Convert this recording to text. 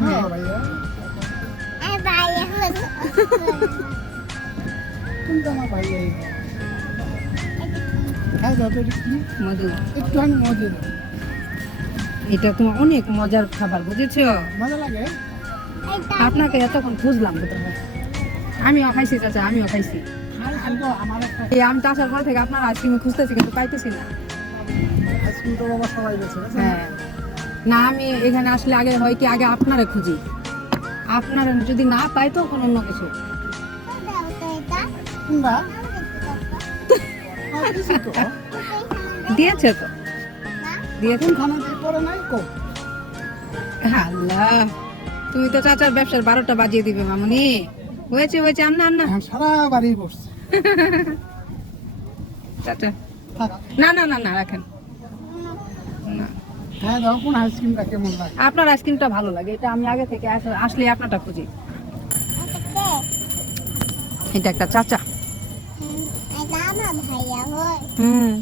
হ্যাঁ ভাইয়া কোনটা আমার ভাইয়া হ্যাঁ দাদা কি মধু, একটু আমি মজা এটা তোমার অনেক মজার খাবার, বুঝেছো? মজা লাগে আপনাকে এতক্ষণ খুঁজলাম কোথাও। আমিও খাইছি চাচা, আমিও খাইছি। খাই আনবো আমার একটা এই আমি আসার পর থেকে আপনার আইসক্রিম খুঁজতেছি কিন্তু পাইতেছি না। আইসক্রিম তো বাবা সবাই গেছে হ্যাঁ, না আমি এখানে আসলে আগে হয় কি আগে আপনারে খুঁজি, আপনার যদি না পাই তো কোনো অন্য কিছু। কোনটা কিছু তো দিয়েছে তো, দিয়েছে। খানা দিয়ে পরে নাই কো আল্লাহ, তুমি তো চাচার ব্যবসার 12টা বাজিয়ে দিবে মামুনি। হয়েছে হয়েছে, আন্না আন্না সারা বাড়ি বসছে চাচা। থাক। না না না না, রাখেন না। হ্যাঁ দাও কোন আইসক্রিমটা কেমন লাগে আপনার আইসক্রিমটা ভালো লাগে, এটা আমি আগে থেকে আসলে আপনারটা খুঁজি। এটা একটা চাচা। ভাইয়া হয় হুম।